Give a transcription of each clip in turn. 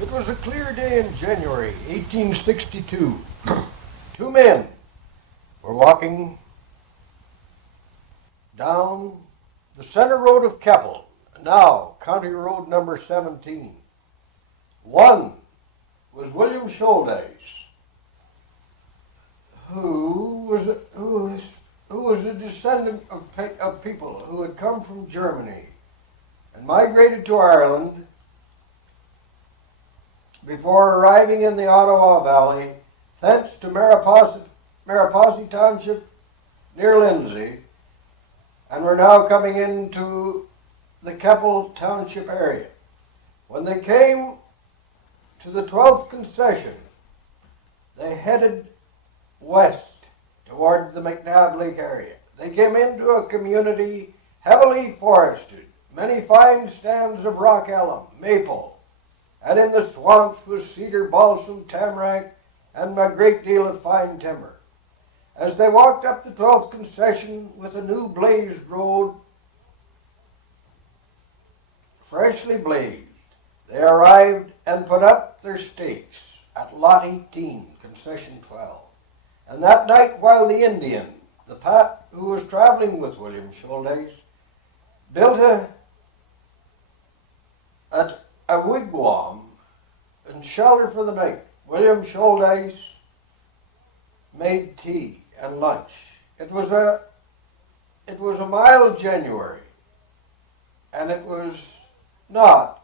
It was a clear day in January 1862. Two men were walking down the center road of Keppel, now County Road number 17. One was William Shouldice, who was a descendant of people who had come from Germany and migrated to Ireland before arriving in the Ottawa Valley, thence to Mariposa Township near Lindsay, and were now coming into the Keppel Township area. When they came to the 12th concession, they headed west toward the McNabb Lake area. They came into a community heavily forested, many fine stands of rock elm, maple, and in the swamps was cedar, balsam, tamarack, and a great deal of fine timber. As they walked up the 12th concession with a new blazed road, freshly blazed, they arrived and put up their stakes at lot 18, concession 12. And that night, while the Indian, who was traveling with William Shouldice, built a wigwam and shelter for the night, William Shouldice made tea and lunch. It was a mild January, and it was not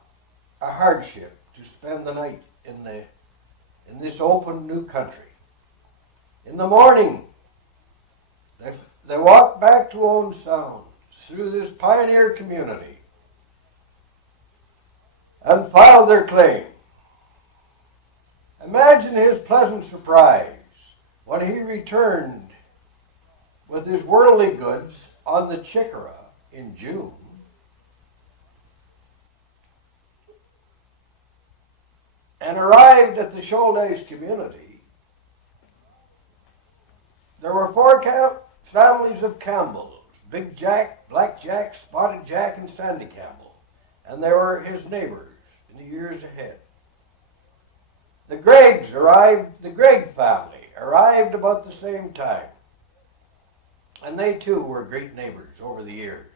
a hardship to spend the night in this open new country. In the morning, they walked back to Owen Sound through this pioneer community and filed their claim. Imagine his pleasant surprise when he returned with his worldly goods on the Chickara in June. And arrived at the Shouldice community. There were four families of Campbells: Big Jack, Black Jack, Spotted Jack, and Sandy Campbell. And they were his neighbors in the years ahead. The Gregg family arrived about the same time. And they too were great neighbors over the years.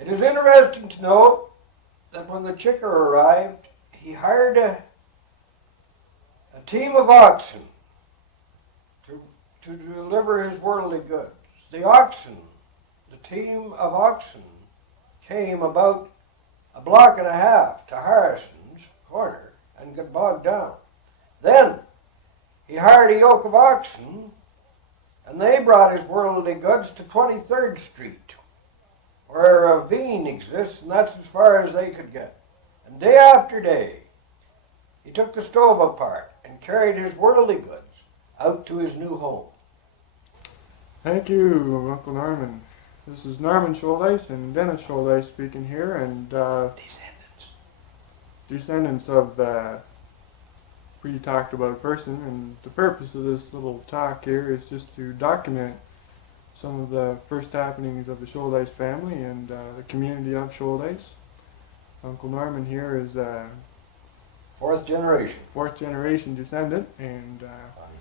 It is interesting to note that when the Chickara arrived, he hired a team of oxen to deliver his worldly goods. The team of oxen came about a block and a half to Harrison's corner and got bogged down. Then he hired a yoke of oxen, and they brought his worldly goods to 23rd Street, where a ravine exists, and that's as far as they could get. And day after day, he took the stove apart and carried his worldly goods out to his new home. Thank you, Uncle Norman. This is Norman Shouldice and Dennis Shouldice speaking here, and descendants of the pre-talked about person. And the purpose of this little talk here is just to document some of the first happenings of the Shouldice family and the community of Shouldice. Uncle Norman here is Fourth generation descendant, and I'm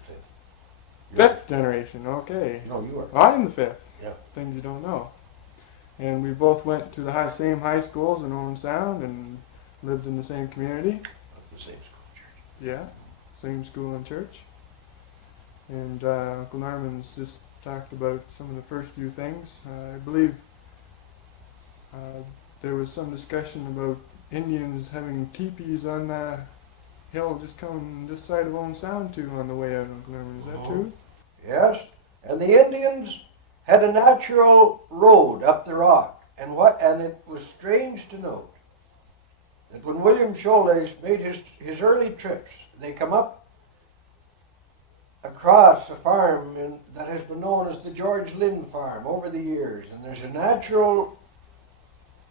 fifth generation. Okay. No, you are. I'm the fifth. Yeah. Things you don't know. And we both went to the same high schools in Owen Sound and lived in the same community. The same school church. Yeah, same school and church. And Uncle Norman's just talked about some of the first few things. I believe there was some discussion about Indians having teepees on the hill just coming this side of Owen Sound too on the way out, Uncle Norman. Is that true? Yes, and the Indians had a natural road up the rock, and it was strange to note that when William Shouldice made his early trips, they come up across a farm that has been known as the George Lynn Farm over the years, and there's a natural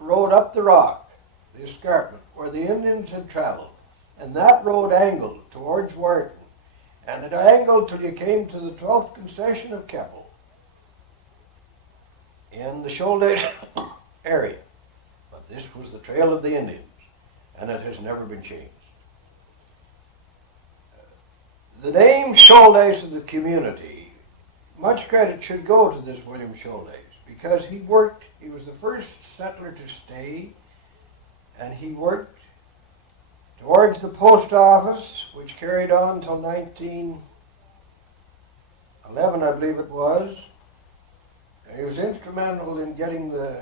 road up the rock, the escarpment, where the Indians had traveled, and that road angled towards Wharton, and it angled till you came to the 12th concession of Keppel in the Shouldice area. But this was the trail of the Indians, and it has never been changed. The name Shouldice of the community, much credit should go to this William Shouldice, because he was the first settler to stay, and he worked towards the post office, which carried on until 1911, I believe it was. And he was instrumental in getting the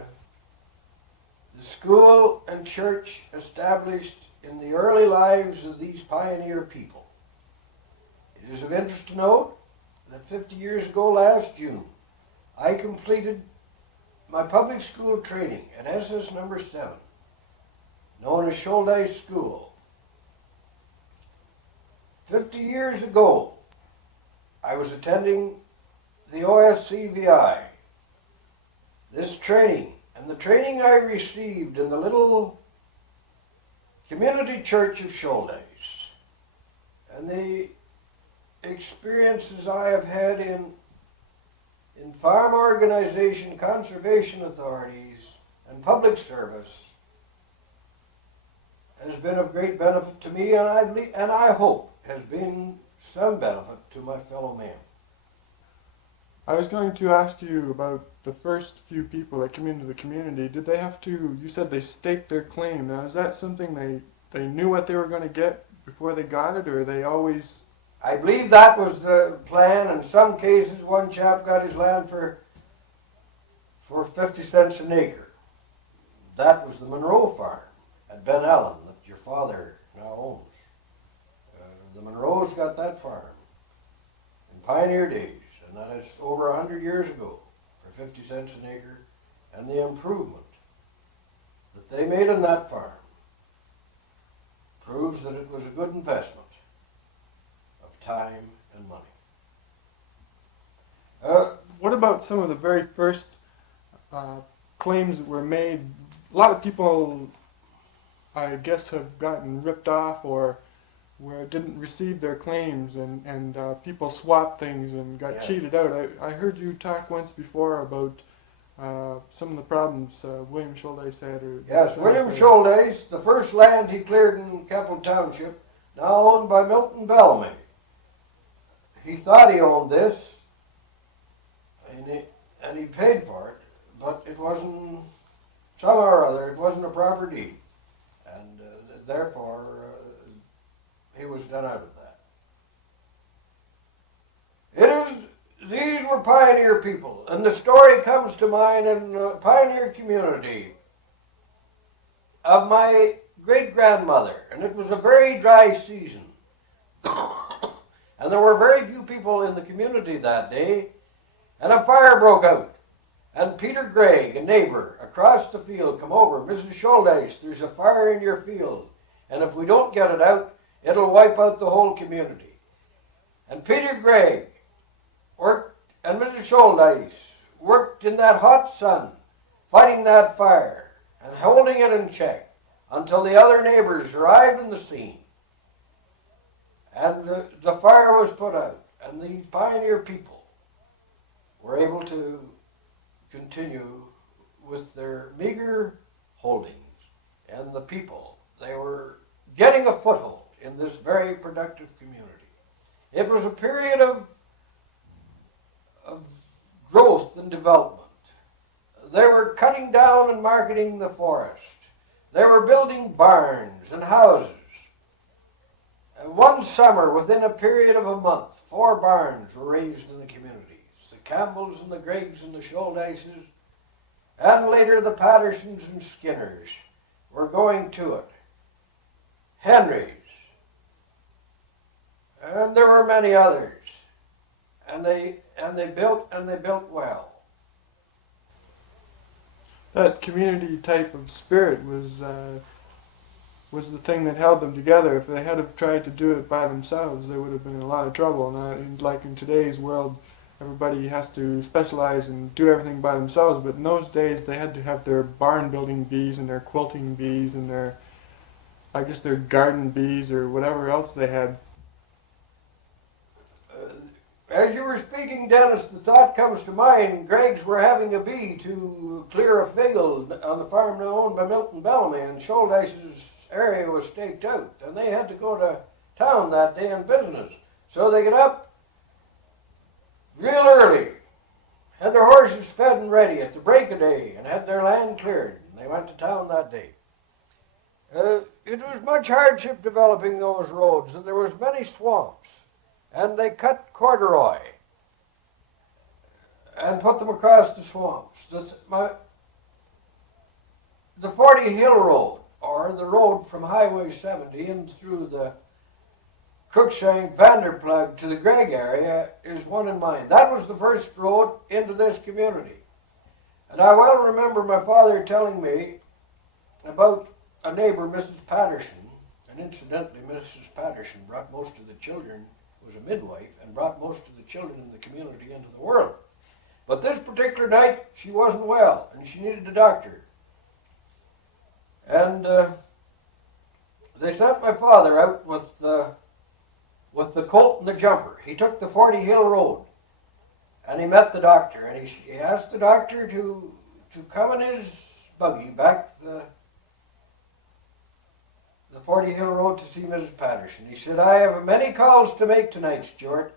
school and church established in the early lives of these pioneer people. It is of interest to note that 50 years ago last June, I completed my public school training at SS number 7, known as Shouldice School. 50 years ago, I was attending the OSCVI. This training, and the training I received in the little community church of Shouldice, and the experiences I have had in farm organization, conservation authorities, and public service has been of great benefit to me, and I hope has been some benefit to my fellow man. I was going to ask you about the first few people that came into the community. Did they have to, you said they staked their claim. Now, is that something they knew what they were going to get before they got it, or they always... I believe that was the plan. In some cases, one chap got his land for 50 cents an acre. That was the Monroe farm at Ben Allen that your father now owns. The Monroes got that farm in pioneer days, and that is over 100 years ago, for 50 cents an acre, and the improvement that they made on that farm proves that it was a good investment of time and money. What about some of the very first claims that were made? A lot of people, I guess, have gotten ripped off or didn't receive their claims, and people swapped things and got cheated out. I heard you talk once before about some of the problems William Shouldice had. Yes, William Shouldice, the first land he cleared in Keppel Township, now owned by Milton Bellamy. He thought he owned this, and he paid for it, but it wasn't, somehow or other, it wasn't a proper deed, and therefore he was done out of that. These were pioneer people, and the story comes to mind in the pioneer community of my great-grandmother, and it was a very dry season. And there were very few people in the community that day, and a fire broke out. And Peter Gregg, a neighbor across the field, come over, "Mrs. Shouldice, there's a fire in your field, and if we don't get it out, it'll wipe out the whole community." And Peter Gregg worked, and Mrs. Shouldice worked in that hot sun, fighting that fire and holding it in check until the other neighbors arrived in the scene. And the fire was put out, and these pioneer people were able to continue with their meager holdings, and the people, they were getting a foothold in this very productive community. It was a period of growth and development. They were cutting down and marketing the forest. They were building barns and houses. And one summer, within a period of a month, 4 barns were raised in the communities. The Campbells and the Greggs and the Shouldices, and later the Pattersons and Skinners were going to it. Henry's, and there were many others, and they built well. That community type of spirit was the thing that held them together. If they had have tried to do it by themselves, they would have been in a lot of trouble. And like in today's world, everybody has to specialize and do everything by themselves. But in those days, they had to have their barn building bees and their quilting bees and their garden bees or whatever else they had. As you were speaking, Dennis, the thought comes to mind, Greggs were having a bee to clear a field on the farm now owned by Milton Bellamy, and Shouldice's area was staked out, and they had to go to town that day on business. So they get up real early, had their horses fed and ready at the break of day, and had their land cleared. And they went to town that day. It was much hardship developing those roads, and there was many swamps. And they cut corduroy and put them across the swamps. The 40 Hill Road, or the road from Highway 70 in through the Cruikshank, Vanderplug to the Gregg area, is one in mine. That was the first road into this community. And I well remember my father telling me about a neighbor, Mrs. Patterson, and incidentally, Mrs. Patterson brought most of the children, was a midwife, and brought most of the children in the community into the world. But this particular night, she wasn't well, and she needed a doctor. And they sent my father out with the colt and the jumper. He took the 40 Hill Road, and he met the doctor, and he asked the doctor to come in his buggy back the 40 Hill Road to see Mrs. Patterson. He said, I have many calls to make tonight, Stewart,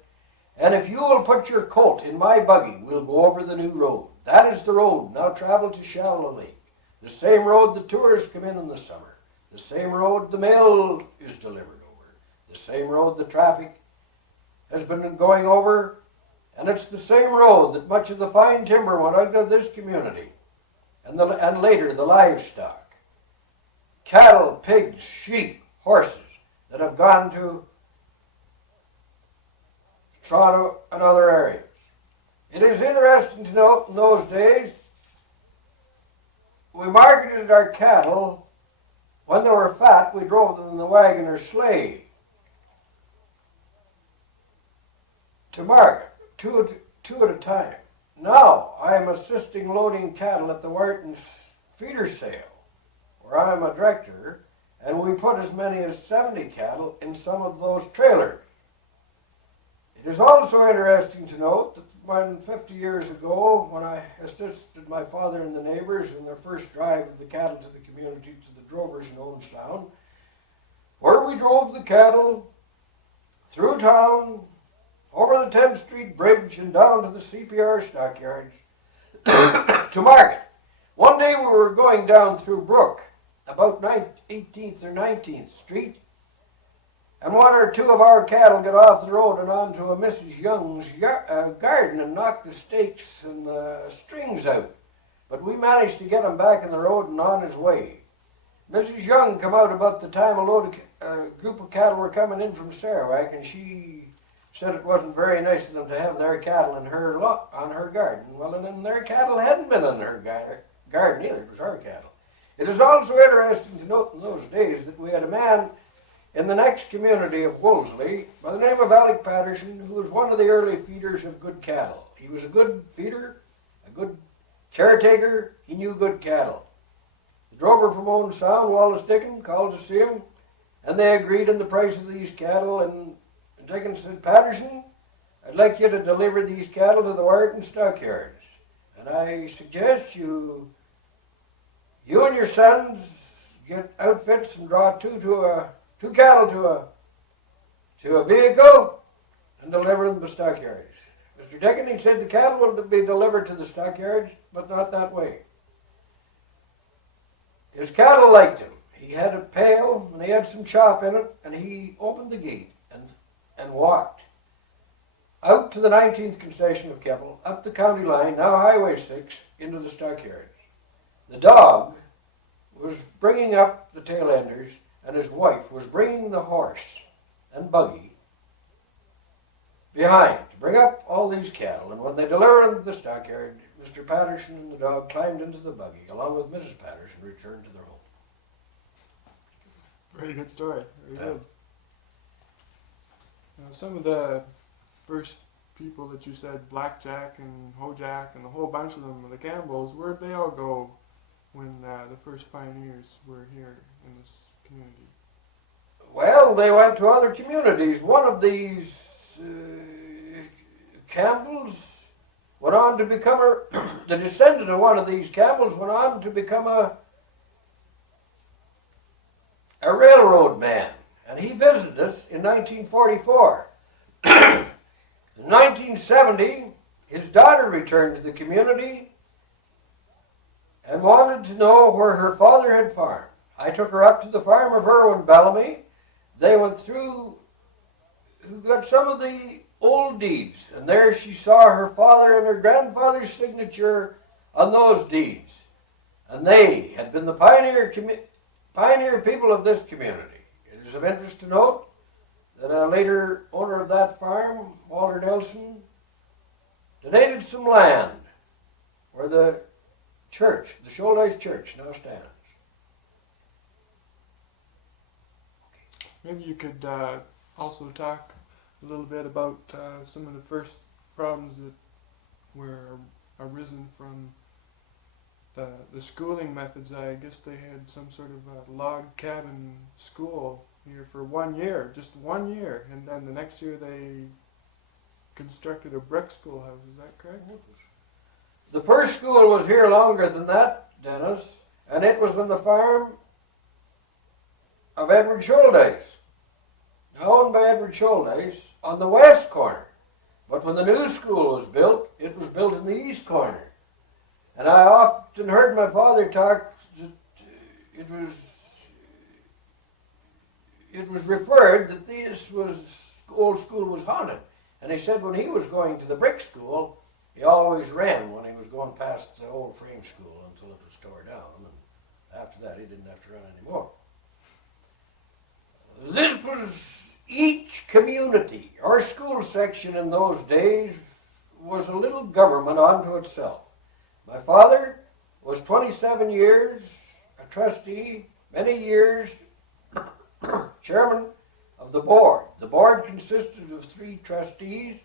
and if you will put your colt in my buggy, we'll go over the new road. That is the road. Now travel to Shallow Lake. The same road the tourists come in the summer. The same road the mail is delivered over. The same road the traffic has been going over. And it's the same road that much of the fine timber went out of this community. And later the livestock. Cattle, pigs, sheep, horses that have gone to Toronto and other areas. It is interesting to note in those days we marketed our cattle when they were fat. We drove them in the wagon or sleigh to market, two at a time. Now I am assisting loading cattle at the Wharton's feeder sale, where I'm a director, and we put as many as 70 cattle in some of those trailers. It is also interesting to note that when 50 years ago, when I assisted my father and the neighbors in their first drive of the cattle to the community to the drovers in Owen Sound, where we drove the cattle through town, over the 10th Street Bridge and down to the CPR stockyards to market. One day we were going down through Brook, about 18th or 19th Street, and one or two of our cattle got off the road and onto a Mrs. Young's garden and knocked the stakes and the strings out. But we managed to get him back in the road and on his way. Mrs. Young come out about the time a group of cattle were coming in from Sarawak, and she said it wasn't very nice of them to have their cattle in her on her garden. Well, and then their cattle hadn't been in her garden either. It was our cattle. It is also interesting to note in those days that we had a man in the next community of Wolseley by the name of Alec Patterson, who was one of the early feeders of good cattle. He was a good feeder, a good caretaker. He knew good cattle. The drover from Owen Sound, Wallace Dickin, called to see him, and they agreed on the price of these cattle, and Dickin said, Patterson, I'd like you to deliver these cattle to the Wharton stockyards, and I suggest you and your sons get outfits and draw two cattle to a vehicle and deliver them to the stockyards. Mr. Dickin, he said the cattle will be delivered to the stockyards, but not that way. His cattle liked him. He had a pail and he had some chop in it, and he opened the gate and walked out to the 19th concession of Keppel, up the county line, now Highway 6, into the stockyards. The dog was bringing up the tail enders, and his wife was bringing the horse and buggy behind to bring up all these cattle. And when they delivered them to the stockyard, Mr. Patterson and the dog climbed into the buggy, along with Mrs. Patterson, returned to their home. Very good story. Very good. Now, some of the first people that you said, Blackjack and Hojack and a whole bunch of them, the Campbells, where'd they all go when the first pioneers were here in this community? Well, they went to other communities. One of these Campbells went on to become the descendant of one of these Campbells went on to become a railroad man. And he visited us in 1944. In 1970, his daughter returned to the community and wanted to know where her father had farmed. I took her up to the farm of Irwin Bellamy. They went through, who got some of the old deeds, and there she saw her father and her grandfather's signature on those deeds. And they had been the pioneer people of this community. It is of interest to note that a later owner of that farm, Walter Nelson, donated some land where the church, the Shouldice Church, now stands. Maybe you could also talk a little bit about some of the first problems that were arisen from the schooling methods. I guess they had some sort of a log cabin school here for 1 year, just 1 year, and then the next year they constructed a brick schoolhouse. Is that correct? The first school was here longer than that, Dennis, and it was on the farm of Edward Shouldice, owned by Edward Shouldice, on the west corner. But when the new school was built, it was built in the east corner. And I often heard my father talk that it was referred that this old school was haunted. And he said when he was going to the brick school, he always ran when he was going past the old frame school until it was tore down. And after that, he didn't have to run anymore. This was each community. Our school section in those days was a little government unto itself. My father was 27 years a trustee, many years chairman of the board. The board consisted of 3 trustees,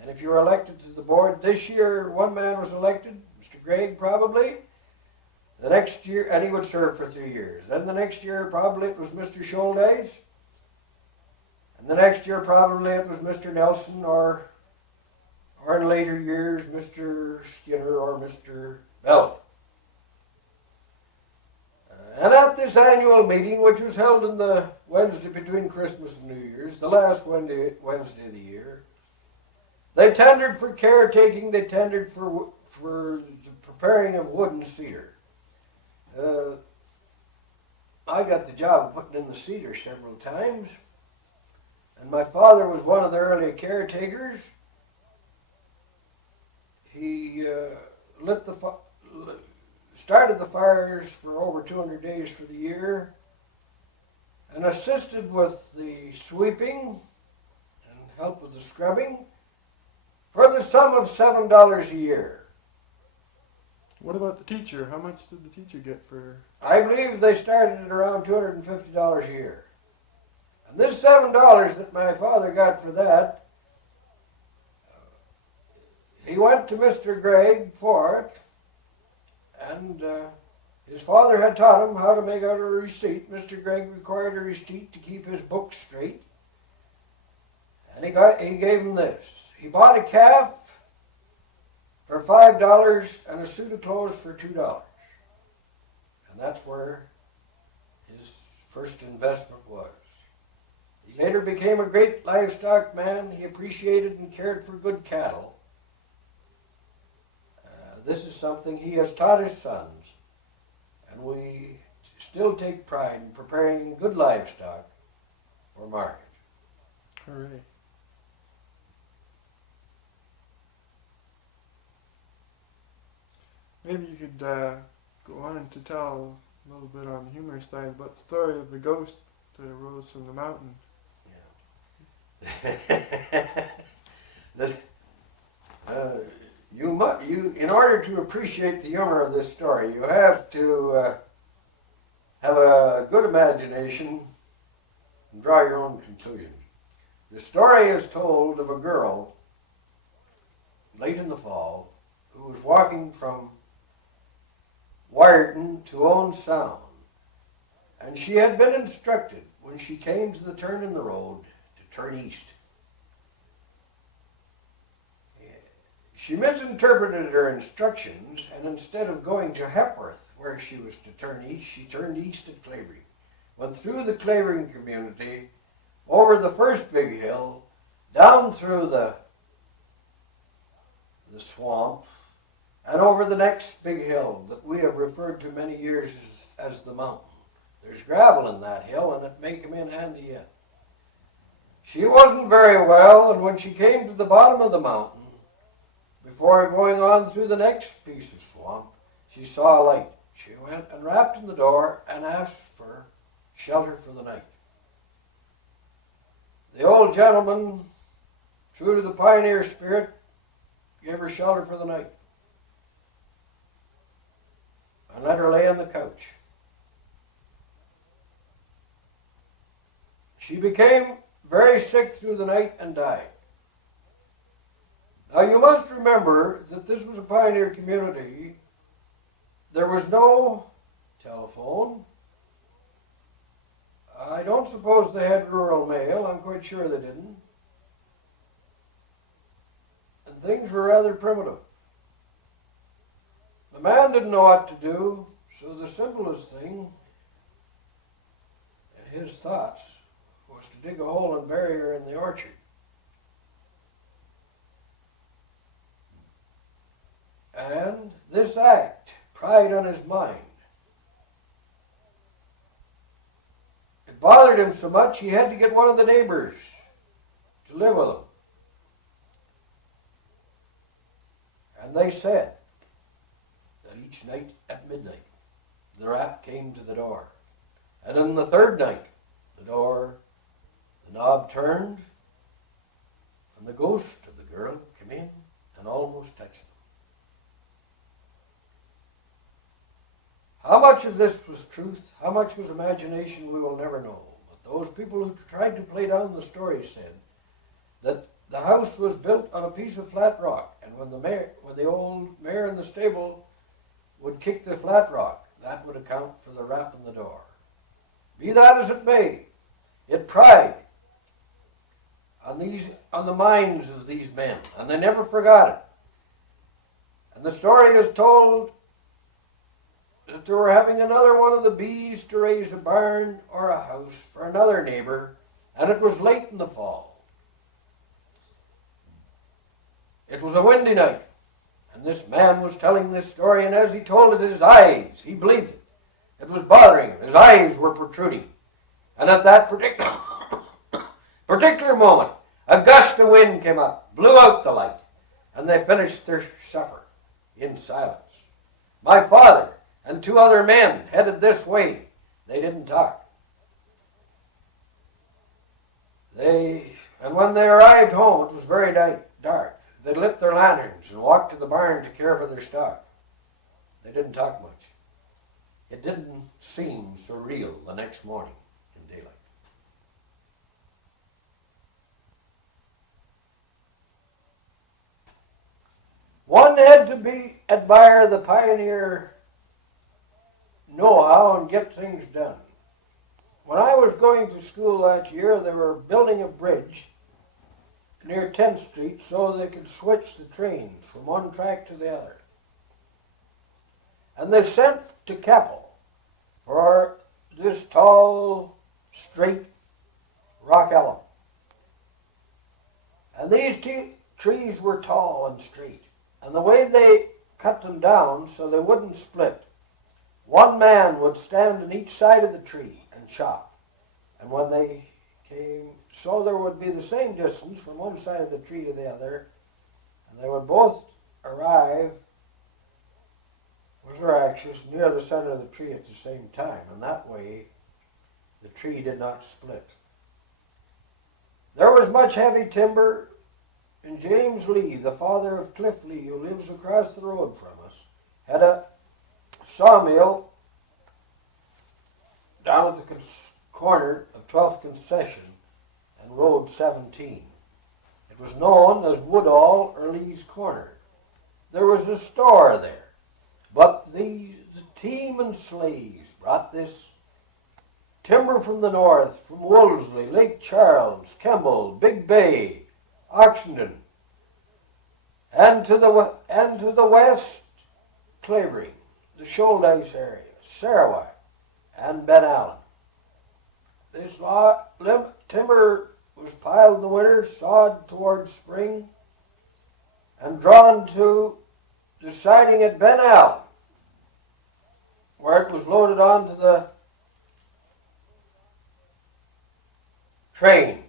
and if you were elected to the board this year, one man was elected, Mr. Gregg probably. The next year, and he would serve for 3 years. Then the next year, probably it was Mr. Shouldice. And the next year, probably it was Mr. Nelson, or in later years, Mr. Skinner or Mr. Bell. And at this annual meeting, which was held on the Wednesday between Christmas and New Year's, the last Wednesday of the year, they tendered for caretaking, they tendered for the preparing of wood and cedar. I got the job of putting in the cedar several times, and my father was one of the early caretakers. He started the fires for over 200 days for the year, and assisted with the sweeping and helped with the scrubbing for the sum of $7 a year. What about the teacher? How much did the teacher get for? I believe they started at around $250 a year. And this $7 that my father got for that, he went to Mr. Gregg for it, and his father had taught him how to make out a receipt. Mr. Gregg required a receipt to keep his books straight, and he gave him this. He bought a calf for $5 and a suit of clothes for $2, and that's where his first investment was. He later became a great livestock man. He appreciated and cared for good cattle. This is something he has taught his sons, and we still take pride in preparing good livestock for market. Hooray. Maybe you could go on to tell a little bit on the humorous side about the story of the ghost that arose from the mountain. Yeah. In order to appreciate the humor of this story, you have to have a good imagination and draw your own conclusions. The story is told of a girl late in the fall who was walking from Wyerton to Owen Sound, and she had been instructed when she came to the turn in the road to turn east. She misinterpreted her instructions, and instead of going to Hepworth, where she was to turn east, she turned east at Clavering. Went through the Clavering community, over the first big hill, down through the the swamp, and over the next big hill that we have referred to many years as the mountain. There's gravel in that hill, and it may come in handy yet. She wasn't very well, and when she came to the bottom of the mountain, before going on through the next piece of swamp, she saw a light. She went and rapped on the door and asked for shelter for the night. The old gentleman, true to the pioneer spirit, gave her shelter for the night and let her lay on the couch. She became very sick through the night and died. Now you must remember that this was a pioneer community. There was no telephone. I don't suppose they had rural mail. I'm quite sure they didn't. And things were rather primitive. The man didn't know what to do, so the simplest thing, in his thoughts, was to dig a hole and bury her in the orchard. And this act pried on his mind. It bothered him so much he had to get one of the neighbors to live with him. And they said that each night at midnight the rap came to the door. And on the third night the knob turned, and the ghost of the girl came in and almost touched them. How much of this was truth, how much was imagination, we will never know. But those people who tried to play down the story said that the house was built on a piece of flat rock, and when the old mare in the stable would kick the flat rock, that would account for the rap on the door. Be that as it may, it pried on the minds of these men, and they never forgot it. And the story is told that they were having another one of the bees to raise a barn or a house for another neighbor, and it was late in the fall. It was a windy night, and this man was telling this story, and as he told it, his eyes, he believed it. It was bothering him. His eyes were protruding. And at that particular moment, a gust of wind came up, blew out the light, and they finished their supper in silence. My father and two other men headed this way. They didn't talk. And when they arrived home, it was very dark. They lit their lanterns and walked to the barn to care for their stock. They didn't talk much. It didn't seem so real the next morning in daylight. One had to admire the pioneer know-how and get things done. When I was going to school that year, they were building a bridge near 10th Street so they could switch the trains from one track to the other. And they sent to Keppel for this tall, straight rock elm. And these trees were tall and straight. And the way they cut them down so they wouldn't split, one man would stand on each side of the tree and chop. And when they came, so there would be the same distance from one side of the tree to the other, and they would both arrive, was their axis, near the center of the tree at the same time, and that way the tree did not split. There was much heavy timber, and James Lee, the father of Cliff Lee, who lives across the road from us, had a sawmill down at the corner of 12th Concession and Road 17. It was known as Woodall or Lee's Corner. There was a store there, but the team and sleighs brought this timber from the north, from Wolseley, Lake Charles, Kemble, Big Bay, Oxenden, and to the west, Clavering, the Shouldice area, Sarawak, and Ben Allen. This timber was piled in the winter, sawed towards spring, and drawn to the siding at Ben Al, where it was loaded onto the trains.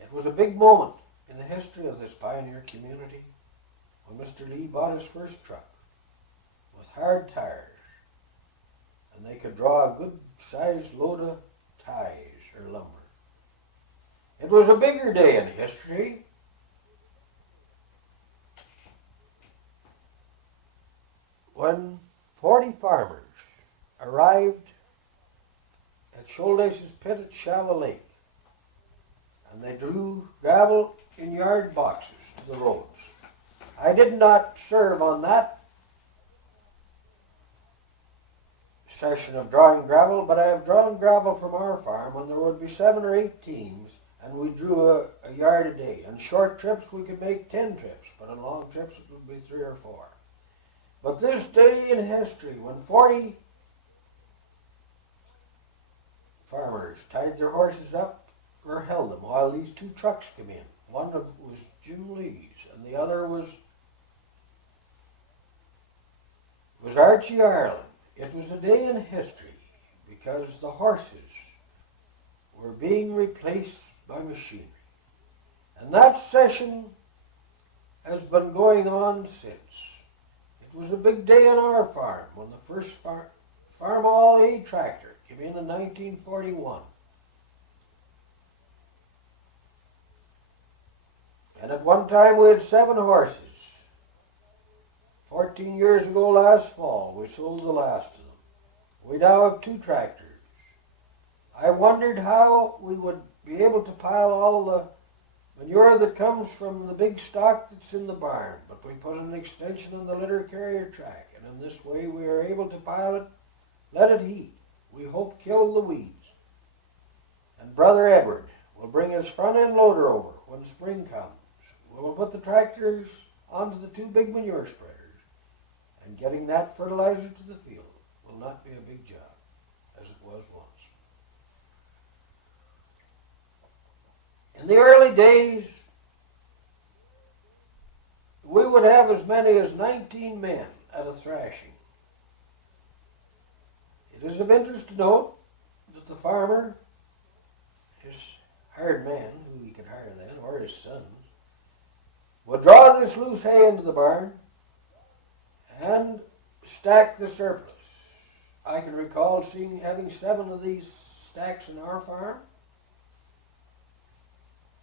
It was a big moment in the history of this pioneer community when Mr. Lee bought his first truck with hard tires, and they could draw a good-sized load of ties or lumber. It was a bigger day in history when 40 farmers arrived at Shouldice's pit at Shallow Lake, and they drew gravel in yard boxes to the roads. I did not serve on that session of drawing gravel, but I have drawn gravel from our farm when there would be 7 or 8 teams, and we drew a yard a day. On short trips we could make 10 trips, but on long trips it would be 3 or 4. But this day in history, when 40 farmers tied their horses up or held them while these 2 trucks came in. One was Jim Lee's and the other was Archie Ireland. It was a day in history because the horses were being replaced by machinery. And that session has been going on since. It was a big day on our farm when the first Farm All A tractor came in 1941. And at one time we had 7 horses. 14 years ago last fall we sold the last of them. We now have 2 tractors. I wondered how we would be able to pile all the manure that comes from the big stock that's in the barn, but we put an extension on the litter carrier track, and in this way we are able to pile it, let it heat. We hope kill the weeds. And Brother Edward will bring his front end loader over when spring comes. We will put the tractors onto the 2 big manure spreaders, and getting that fertilizer to the field will not be a big job as it was once. In the early days, we would have as many as 19 men at a thrashing. It is of interest to note that the farmer, his hired man, who he could hire then, or his sons, would draw this loose hay into the barn and stack the surplus. I can recall having 7 of these stacks in our farm,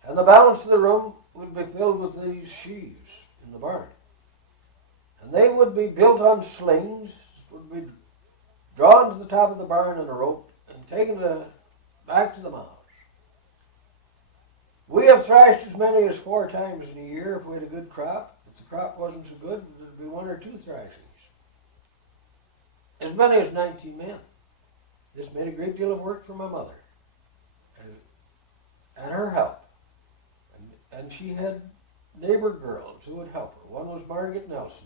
and the balance of the room would be filled with these sheaves in the barn. And they would be built on slings, would be drawn to the top of the barn on a rope and taken back to the mows. We have thrashed as many as 4 times in a year if we had a good crop. If the crop wasn't so good, there would be 1 or 2 thrashings. As many as 19 men. This made a great deal of work for my mother and her help. And she had neighbor girls who would help her. One was Margaret Nelson,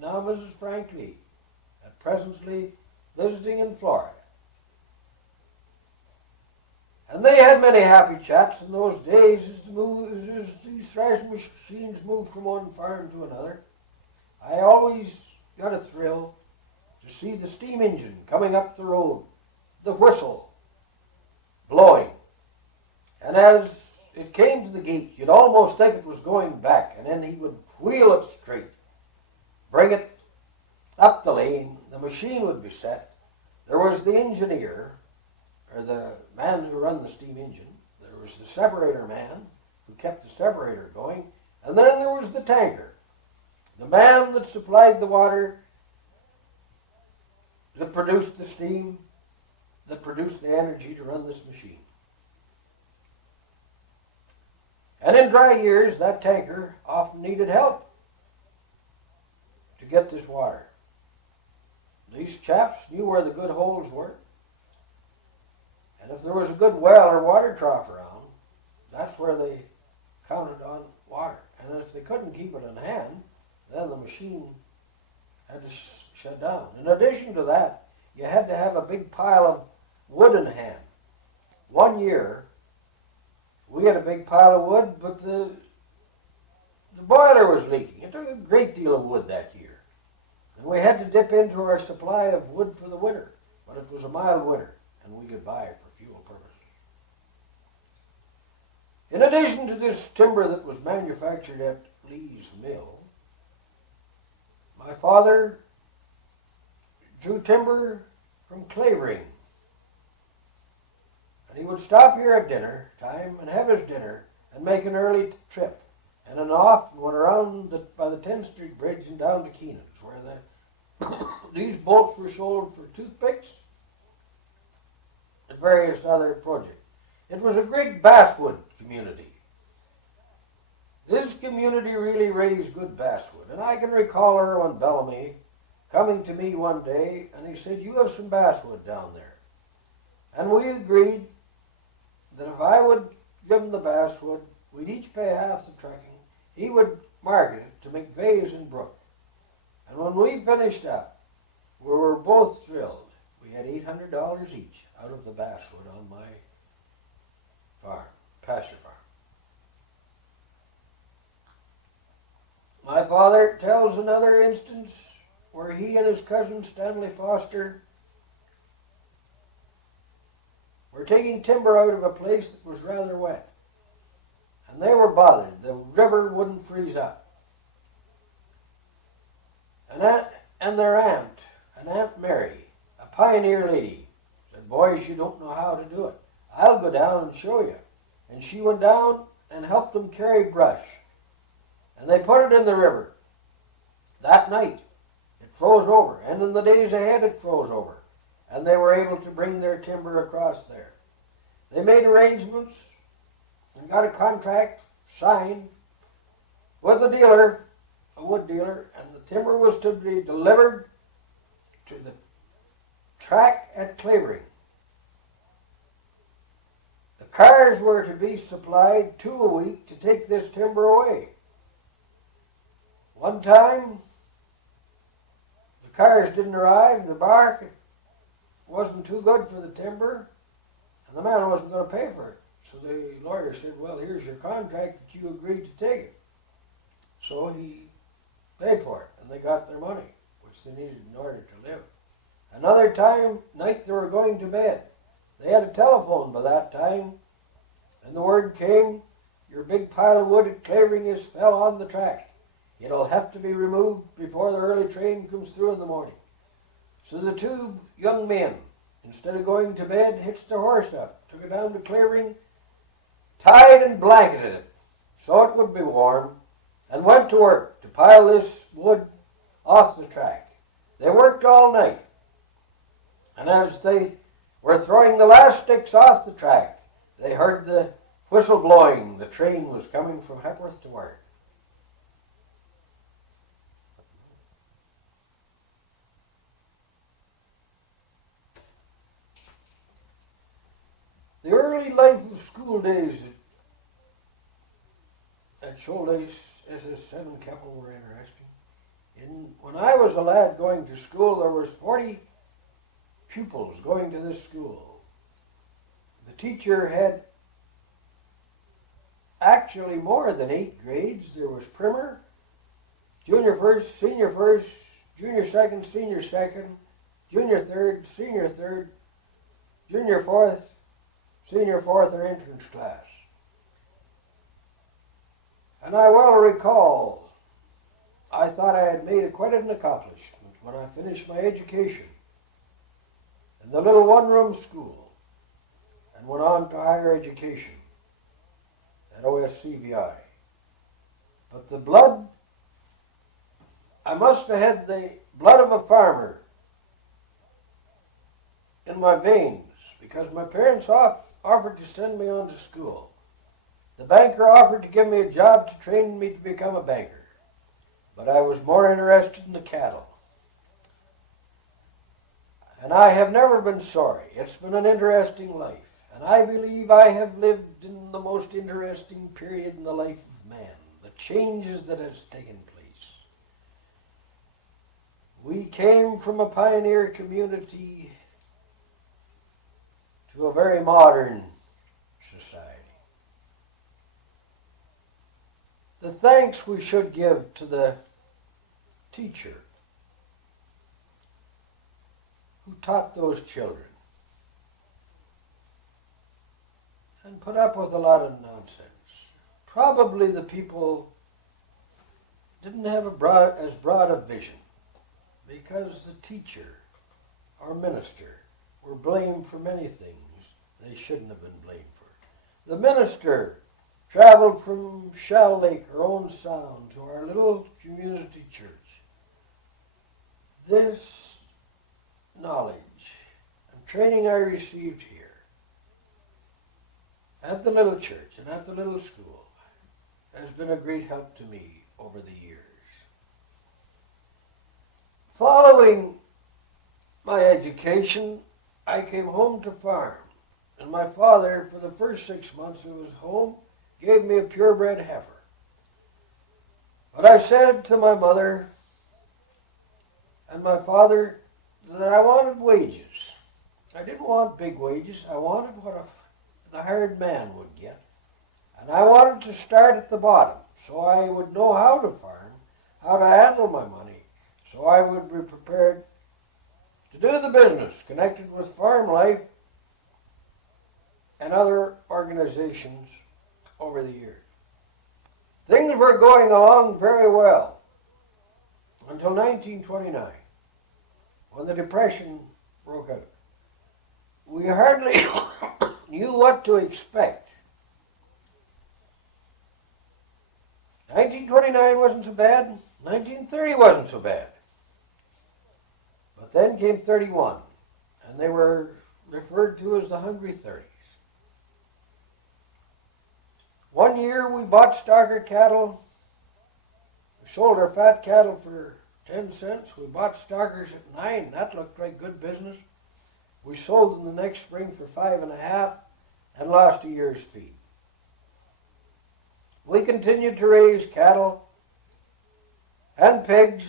now Mrs. Frank Lee, at presently visiting in Florida. And they had many happy chats in those days as these thrashing machines moved from one farm to another. I always got a thrill to see the steam engine coming up the road, the whistle blowing. And as it came to the gate, you'd almost think it was going back, and then he would wheel it straight, bring it up the lane, the machine would be set. There was the engineer, or the man who ran the steam engine. There was the separator man who kept the separator going, and then there was the tanker, the man that supplied the water, that produced the steam, that produced the energy to run this machine. And in dry years, that tanker often needed help to get this water. These chaps knew where the good holes were. And if there was a good well or water trough around, that's where they counted on water. And if they couldn't keep it in hand, then the machine had to shut down. In addition to that, you had to have a big pile of wood in hand. One year, we had a big pile of wood, but the boiler was leaking. It took a great deal of wood that year. And we had to dip into our supply of wood for the winter. But it was a mild winter, and we could buy it for fuel purposes. In addition to this timber that was manufactured at Lee's mill, my father drew timber from Clavering. And he would stop here at dinner time and have his dinner and make an early trip. And then off and went around by the 10th Street Bridge and down to Keenan's, where these bolts were sold for toothpicks and various other projects. It was a great basswood community. This community really raised good basswood. And I can recall Erwin Bellamy coming to me one day, and he said, "You have some basswood down there." And we agreed that if I would give him the basswood, we'd each pay half the trucking. He would market it to McVeigh's in Brook. And when we finished up, we were both thrilled. We had $800 each out of the basswood on my farm, pasture farm. My father tells another instance where he and his cousin Stanley Foster were taking timber out of a place that was rather wet. And they were bothered. The river wouldn't freeze up. And their aunt, an Aunt Mary, a pioneer lady, said, "Boys, you don't know how to do it. I'll go down and show you." And she went down and helped them carry brush. And they put it in the river. That night, it froze over. And in the days ahead, it froze over. And they were able to bring their timber across there. They made arrangements and got a contract signed with a dealer, a wood dealer, and the timber was to be delivered to the track at Clavering. The cars were to be supplied 2 a week to take this timber away. One time, the cars didn't arrive, the bark wasn't too good for the timber, and the man wasn't going to pay for it. So the lawyer said, "Well, here's your contract that you agreed to take it." So he paid for it, and they got their money, which they needed in order to live. Another night they were going to bed. They had a telephone by that time, and the word came, "Your big pile of wood at Clavering is fell on the track. It'll have to be removed before the early train comes through in the morning." So the 2 young men, instead of going to bed, hitched their horse up, took it down to Clavering, tied and blanketed it so it would be warm, and went to work to pile this wood off the track. They worked all night, and as they were throwing the last sticks off the track, they heard the whistle blowing. The train was coming from Hepworth to work. The early life of school days at Shouldice SS7 Keppel were interesting. When I was a lad going to school, there was 40 pupils going to this school. The teacher had actually more than 8 grades. There was primer, junior first, junior second, senior second, junior third, senior third, junior fourth, senior fourth, or entrance class. And I well recall, I thought I had made quite an accomplishment when I finished my education in the little one-room school and went on to higher education at OSCVI. But the blood, I must have had the blood of a farmer in my veins, because my parents offered to send me on to school. The banker offered to give me a job to train me to become a banker, but I was more interested in the cattle. And I have never been sorry. It's been an interesting life, and I believe I have lived in the most interesting period in the life of man, the changes that has taken place. We came from a pioneer community to a very modern society. the thanks we should give to the teacher who taught those children and put up with a lot of nonsense. Probably the people didn't have as broad a vision because the teacher or minister were blamed for many things they shouldn't have been blamed for. The minister traveled from Shell Lake or Owen Sound to our little community church. This knowledge and training I received here at the little church and at the little school has been a great help to me over the years. Following my education, I came home to farm, and my father, for the first 6 months he was home, gave me a purebred heifer. But I said to my mother and my father that I wanted wages. I didn't want big wages. I wanted what the hired man would get. And I wanted to start at the bottom so I would know how to farm, how to handle my money, so I would be prepared to do the business connected with farm life and other organizations over the years. Things were going along very well until 1929, when the Depression broke out. We hardly knew what to expect. 1929 wasn't so bad. 1930 wasn't so bad. But then came 31, and they were referred to as the Hungry 30s. One year we bought stocker cattle. We sold our fat cattle for 10 cents. We bought stockers at 9. That looked like good business. We sold them the next spring for 5.5 and lost a year's feed. We continued to raise cattle and pigs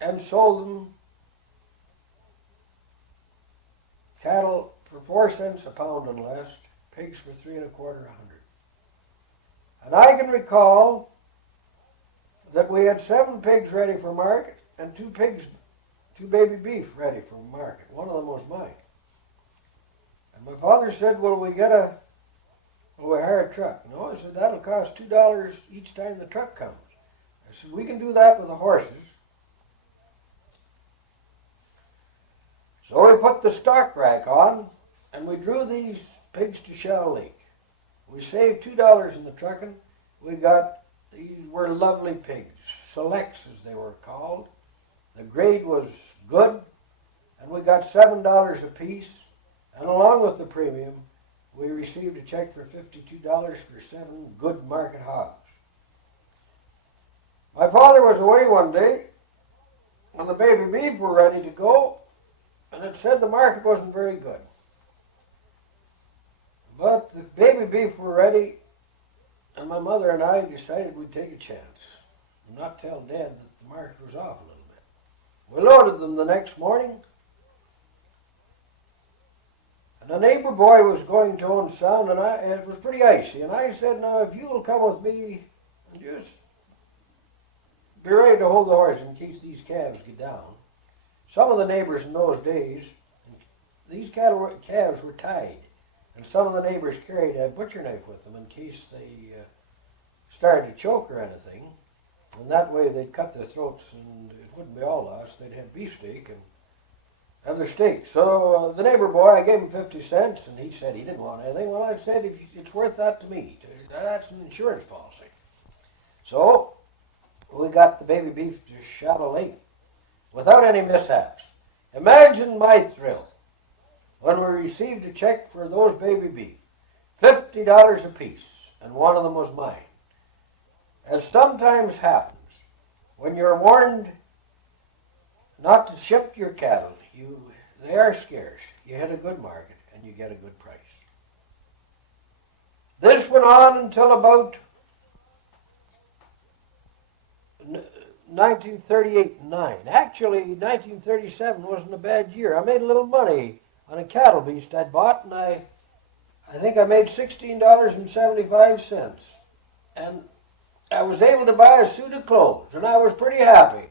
and sold them cattle for 4 cents a pound and less, pigs for 3 1/4 a hundred. And I can recall that we had 7 pigs ready for market and 2 baby beef ready for market. One of them was mine. And my father said, will we hire a truck? No, I said, that'll cost $2 each time the truck comes. I said, we can do that with the horses. So we put the stock rack on, and we drew these pigs to Shell Lake. We saved $2 in the trucking. These were lovely pigs, selects as they were called. The grade was good, and we got $7 a piece, and along with the premium, we received a check for $52 for 7 good market hogs. My father was away one day when the baby beef were ready to go, and it said the market wasn't very good. But the baby beef were ready, and my mother and I decided we'd take a chance and not tell Dad that the market was off a little bit. We loaded them the next morning, and a neighbor boy was going to Owen Sound, and it was pretty icy, and I said, now if you'll come with me and just be ready to hold the horse in case these calves get down. Some of the neighbors in those days, these calves were tied, and some of the neighbors carried a butcher knife with them in case they started to choke or anything. And that way they'd cut their throats and it wouldn't be all lost. They'd have beefsteak and have their steak. So the neighbor boy, I gave him 50 cents, and he said he didn't want anything. Well, I said, it's worth that to me. That's an insurance policy. So we got the baby beef to Shell Lake without any mishaps. Imagine my thrill when we received a check for those baby beef, $50 a piece, and one of them was mine. As sometimes happens, when you're warned not to ship your cattle, they are scarce. You hit a good market and you get a good price. This went on until about 1938-9. Actually, 1937 wasn't a bad year. I made a little money on a cattle beast I'd bought, and I think I made $16.75. And I was able to buy a suit of clothes, and I was pretty happy.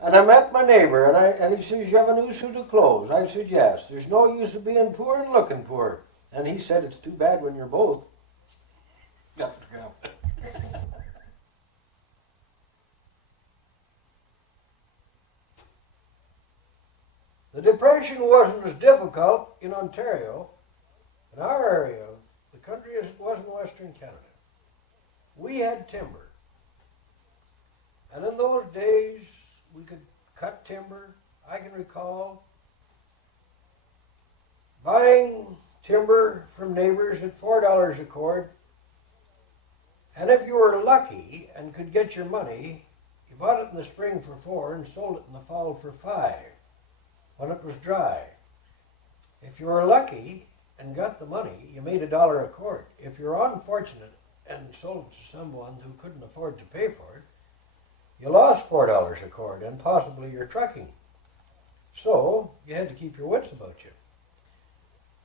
And I met my neighbor, and he says, "You have a new suit of clothes?" I said, "Yes. There's no use of being poor and looking poor." And he said, "It's too bad when you're both." Got to go. The Depression wasn't as difficult in Ontario, in our area of the country, as it was in Western Canada. We had timber. And in those days, we could cut timber. I can recall buying timber from neighbors at $4 a cord. And if you were lucky and could get your money, you bought it in the spring for $4 and sold it in the fall for $5 when it was dry. If you were lucky and got the money, you made $1 a cord. If you're unfortunate and sold it to someone who couldn't afford to pay for it, you lost $4 a cord and possibly your trucking. So you had to keep your wits about you.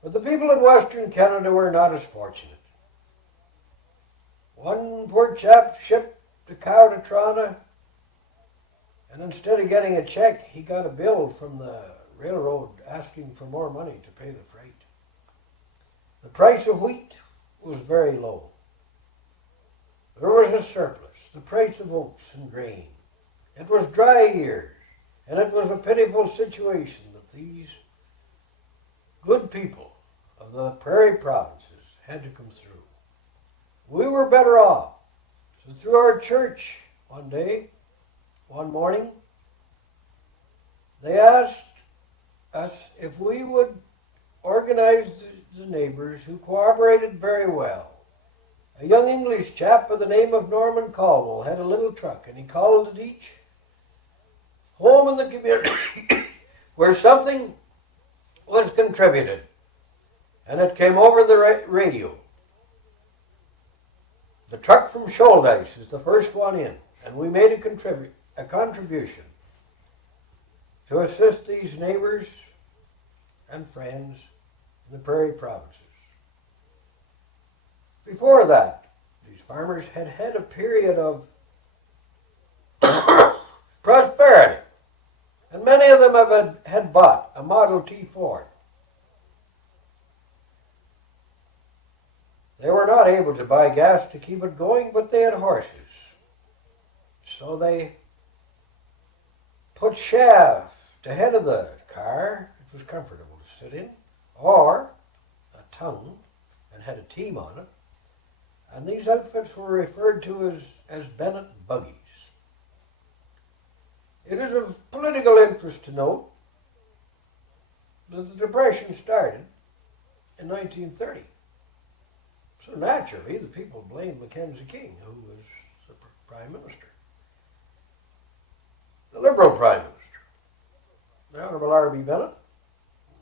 But the people in Western Canada were not as fortunate. One poor chap shipped a cow to Toronto, and instead of getting a check, he got a bill from the railroad asking for more money to pay the freight. The price of wheat was very low. There was a surplus. The price of oats and grain. It was dry years, and it was a pitiful situation that these good people of the prairie provinces had to come through. We were better off. So through our church one morning, they asked us if we would organize the neighbors who cooperated very well. A young English chap by the name of Norman Caldwell had a little truck, and he called it each home in the community where something was contributed, and it came over the radio. The truck from Shouldice is the first one in, and we made a contribution to assist these neighbors and friends in the prairie provinces. Before that, these farmers had had a period of prosperity, and many of them had bought a Model T Ford. They were not able to buy gas to keep it going, but they had horses. So they put shaft ahead of the car. It was comfortable to sit in, or a tongue, and had a team on it. And these outfits were referred to as Bennett buggies. It is of political interest to note that the Depression started in 1930. So naturally, the people blamed Mackenzie King, who was the Prime Minister. The Liberal Prime Minister, the Honourable R.B. Bennett,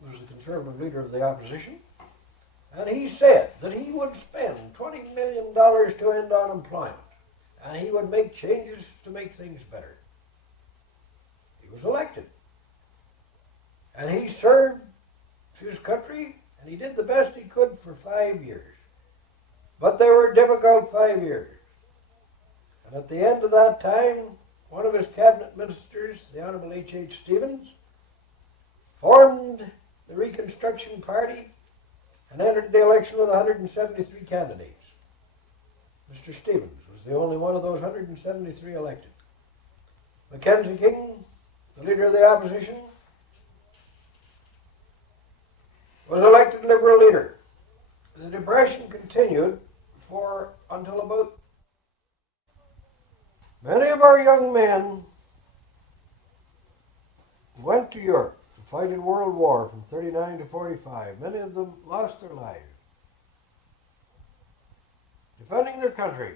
was the Conservative leader of the opposition, and he said that he would spend $20 million to end unemployment, and he would make changes to make things better. He was elected, and he served his country, and he did the best he could for 5 years. But they were difficult 5 years. And at the end of that time, one of his cabinet ministers, the Honourable H.H. Stevens, formed the Reconstruction Party and entered the election with 173 candidates. Mr. Stevens was the only one of those 173 elected. Mackenzie King, the leader of the opposition, was elected Liberal leader. The Depression continued until about... Many of our young men went to Europe to fight in World War from 39 to 45. Many of them lost their lives defending their country.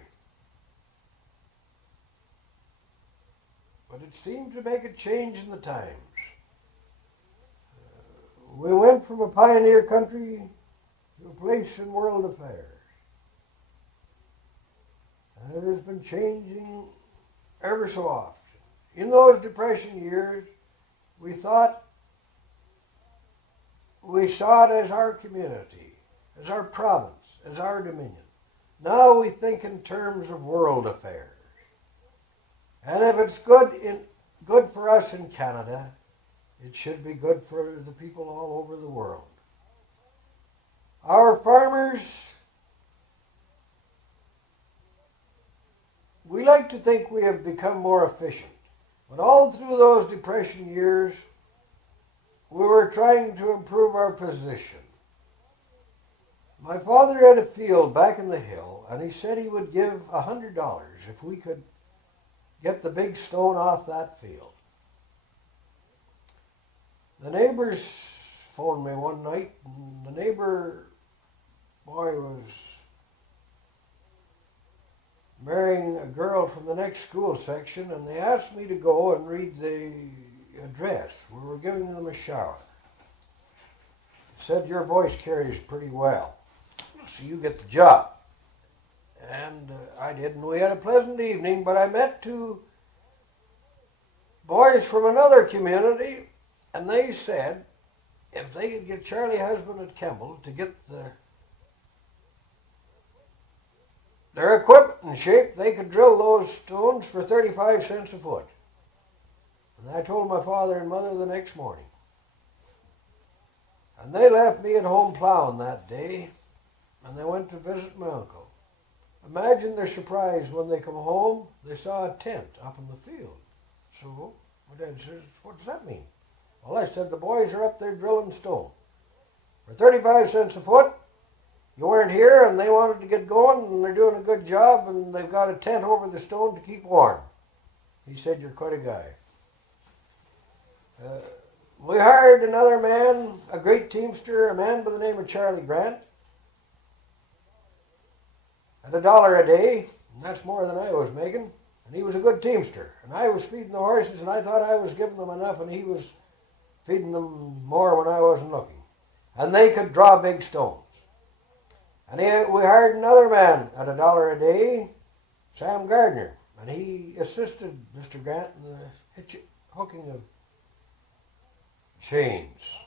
But it seemed to make a change in the times. We went from a pioneer country to a place in world affairs. And it has been changing ever so often. In those Depression years, we saw it as our community, as our province, as our dominion. Now we think in terms of world affairs. And if it's good for us in Canada, it should be good for the people all over the world. Our farmers, we like to think we have become more efficient. But all through those Depression years, we were trying to improve our position. My father had a field back in the hill, and he said he would give $100 if we could get the big stone off that field. The neighbors phoned me one night, and the neighbor boy was marrying a girl from the next school section, and they asked me to go and read the address. We were giving them a shower. They said, your voice carries pretty well, so you get the job. And I did, and we had a pleasant evening, but I met two boys from another community, and they said if they could get Charlie Husband at Kemble to get their equipment in shape, they could drill those stones for 35 cents a foot. And I told my father and mother the next morning. And they left me at home plowing that day, and they went to visit my uncle. Imagine their surprise when they come home, they saw a tent up in the field. So my dad says, what does that mean? Well, I said, the boys are up there drilling stone. For 35 cents a foot, you weren't here, and they wanted to get going, and they're doing a good job, and they've got a tent over the stone to keep warm. He said, you're quite a guy. We hired another man, a great teamster, a man by the name of Charlie Grant, at $1 a day, and that's more than I was making. And he was a good teamster, and I was feeding the horses, and I thought I was giving them enough, and he was feeding them more when I wasn't looking. And they could draw big stones. And we hired another man at $1 a day, Sam Gardner, and he assisted Mr. Grant in the hooking of chains.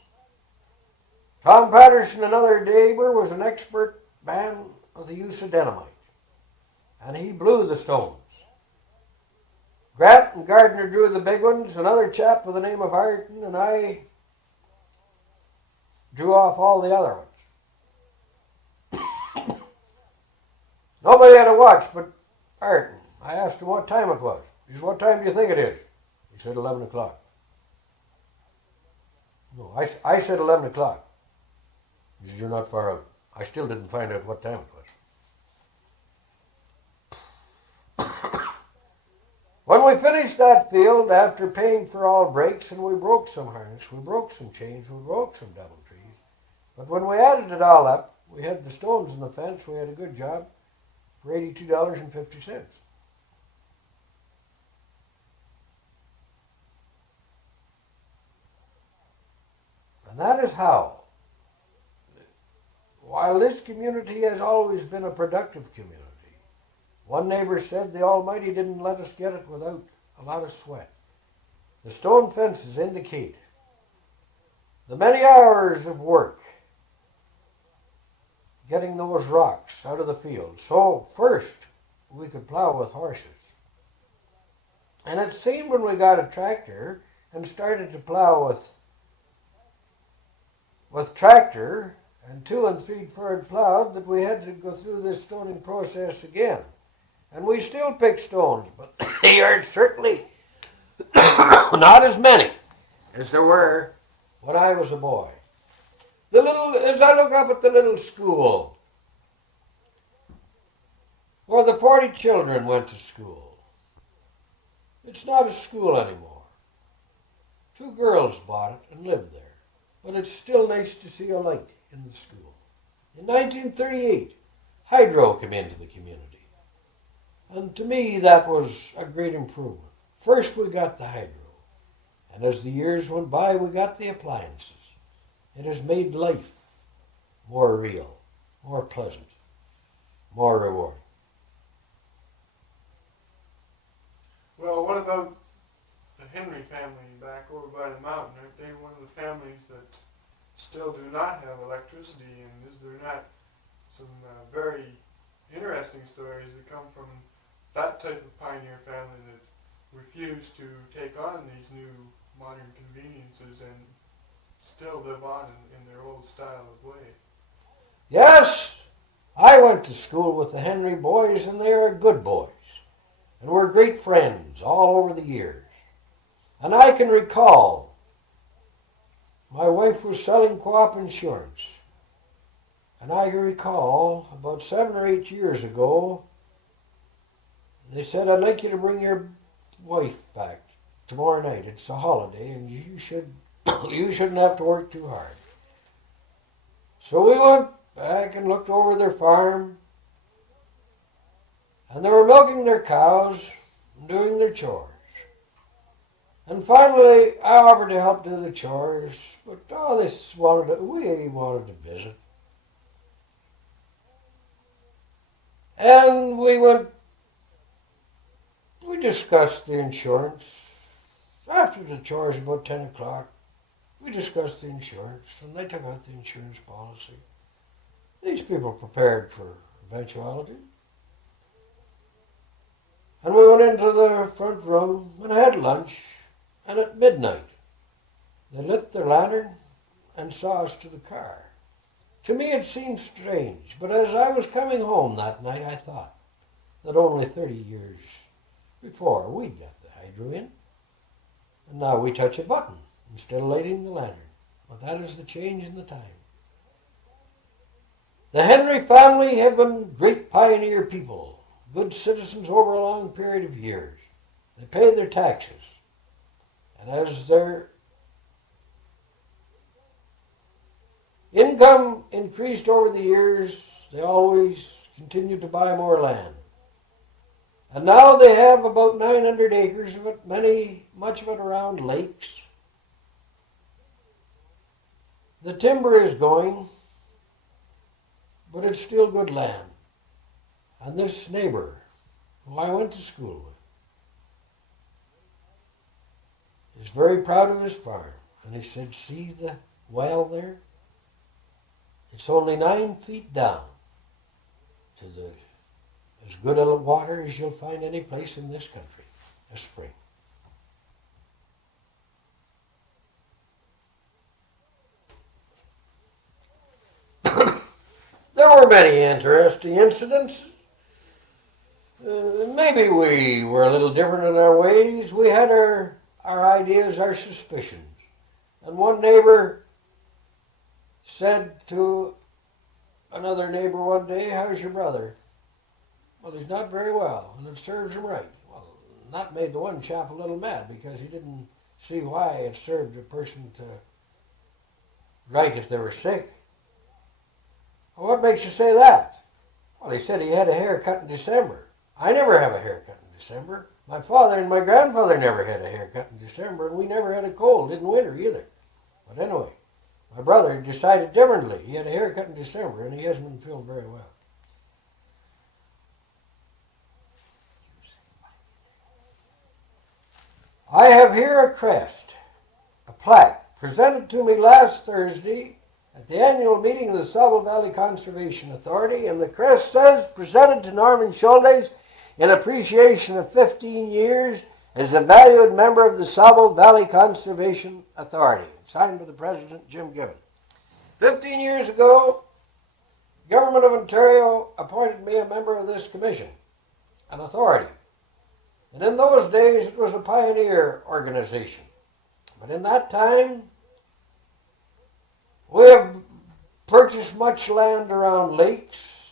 Tom Patterson, another neighbor, was an expert man of the use of dynamite, and he blew the stones. Grant and Gardner drew the big ones. Another chap by the name of Ayrton and I drew off all the other ones. Nobody had a watch but Ayrton. I asked him what time it was. He said, what time do you think it is? He said 11 o'clock. No, I said 11 o'clock. He said, you're not far out. I still didn't find out what time it was. When we finished that field, after paying for all breaks, and we broke some harness, we broke some chains, we broke some double trees, but when we added it all up, we had the stones in the fence, we had a good job for $82.50. And that is how, while this community has always been a productive community, one neighbor said the Almighty didn't let us get it without a lot of sweat. The stone fences indicate the many hours of work getting those rocks out of the field. So first we could plow with horses. And it seemed when we got a tractor and started to plow with tractor and 2 and 3 furred plowed that we had to go through this stoning process again. And we still pick stones, but they are certainly not as many as there were when I was a boy. As I look up at the little school where the 40 children went to school, it's not a school anymore. 2 girls bought it and lived there, but it's still nice to see a light in the school. In 1938, hydro came into the community. And to me, that was a great improvement. First, we got the hydro. And as the years went by, we got the appliances. It has made life more real, more pleasant, more rewarding. Well, what about the Henry family back over by the mountain? Aren't they one of the families that still do not have electricity? And is there not some very interesting stories that come from that type of pioneer family that refused to take on these new modern conveniences and still live on in their old style of way. Yes, I went to school with the Henry boys, and they are good boys, and we're great friends all over the years. And I can recall my wife was selling co-op insurance, and I can recall about 7 or 8 years ago, they said, I'd like you to bring your wife back tomorrow night. It's a holiday, and you shouldn't have to work too hard. So we went back and looked over their farm, and they were milking their cows and doing their chores. And finally, I offered to help do the chores, but we wanted to visit. And we discussed the insurance. After the chores, about 10 o'clock, we discussed the insurance, and they took out the insurance policy. These people prepared for eventuality. And we went into the front room and had lunch, and at midnight, they lit their lantern and saw us to the car. To me it seemed strange, but as I was coming home that night, I thought that only 30 years before we'd got the hydro in, and now we touch a button instead of lighting the lantern. But that is the change in the time. The Henry family have been great pioneer people, good citizens over a long period of years. They paid their taxes, and as their income increased over the years, they always continued to buy more land. And now they have about 900 acres of it, much of it around lakes. The timber is going, but it's still good land. And this neighbor, who I went to school with, is very proud of his farm. And he said, see the well there? It's only 9 feet down to as good a water as you'll find any place in this country, a spring. There were many interesting incidents. Maybe we were a little different in our ways. We had our ideas, our suspicions. And one neighbor said to another neighbor one day, how's your brother? Well, he's not very well, and it serves him right. Well, that made the one chap a little mad because he didn't see why it served a person to right if they were sick. Well, what makes you say that? Well, he said he had a haircut in December. I never have a haircut in December. My father and my grandfather never had a haircut in December, and we never had a cold in winter either. But anyway, my brother decided differently. He had a haircut in December, and he hasn't been feeling very well. I have here a crest, a plaque, presented to me last Thursday at the annual meeting of the Sauble Valley Conservation Authority, and the crest says, presented to Norman Shouldice in appreciation of 15 years as a valued member of the Sauble Valley Conservation Authority. Signed by the President, Jim Gibbon. 15 years ago, the Government of Ontario appointed me a member of this commission, an authority. And in those days, it was a pioneer organization. But in that time, we have purchased much land around lakes,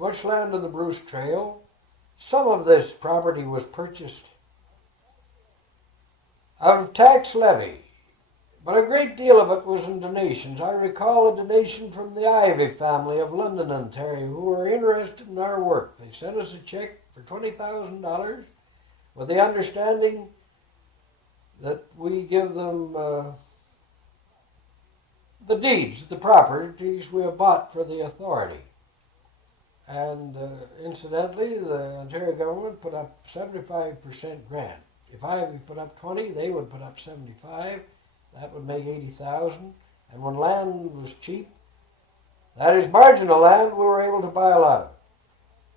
much land on the Bruce Trail. Some of this property was purchased out of tax levy, but a great deal of it was in donations. I recall a donation from the Ivy family of London, Ontario, who were interested in our work. They sent us a check for $20,000 with the understanding that we give them the deeds, the properties we have bought for the authority. And incidentally, the Ontario government put up 75% grant. If I put up 20, they would put up 75. That would make 80,000. And when land was cheap, that is marginal land, we were able to buy a lot of it.